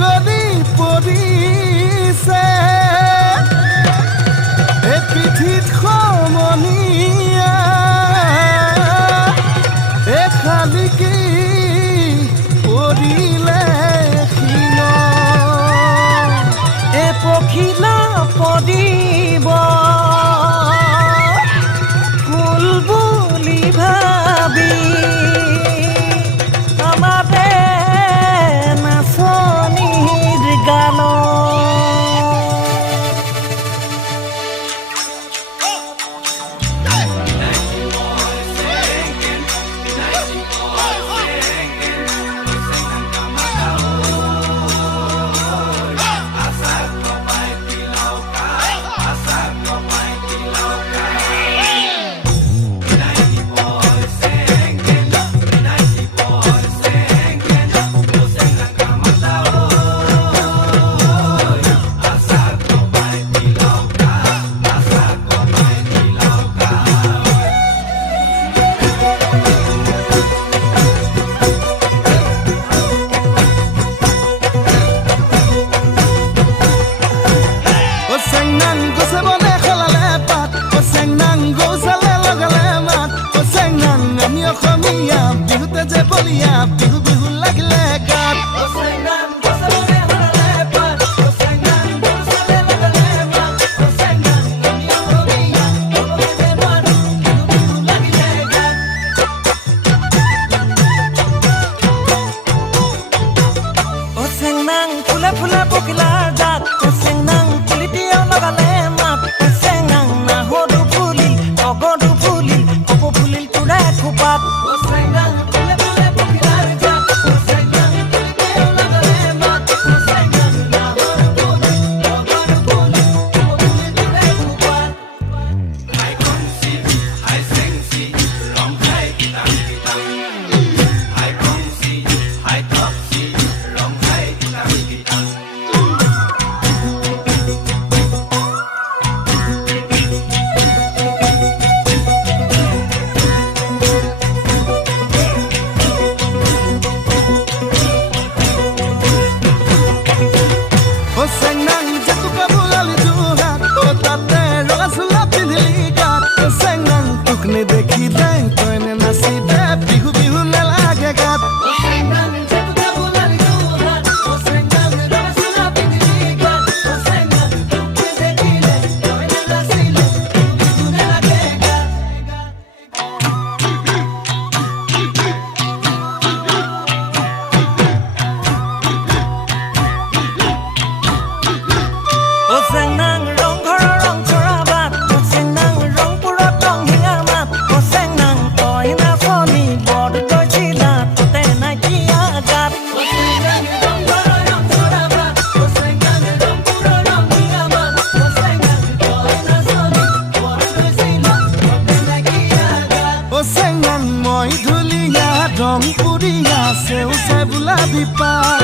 বগৰী পৰিছে এই পিঠিত সমনীয়া এই শালিকী পৰিলে ক্ষীণ এই পখিলা পৰিব ফুল বুলি ভাবি আমাৰে নাচনীৰ গানত বিহুতে যে বলিয়া বিহু বিহু লাগিলে গাত ফুলে ফুলে পখিলাৰ জাত চেংনাং ফুলি দিয়া লগালে মাত চেংনাং নাহৰো ফুলিল অগৰো ফুলিল কপৌ ফুলিল তোৰে খোপাত দেখিলে তইনে নাচিলে বিহু বিহু নেলাগে গাত মই ধুলিয়া ৰং পুৰিয়া সেউজে বোলা বিপা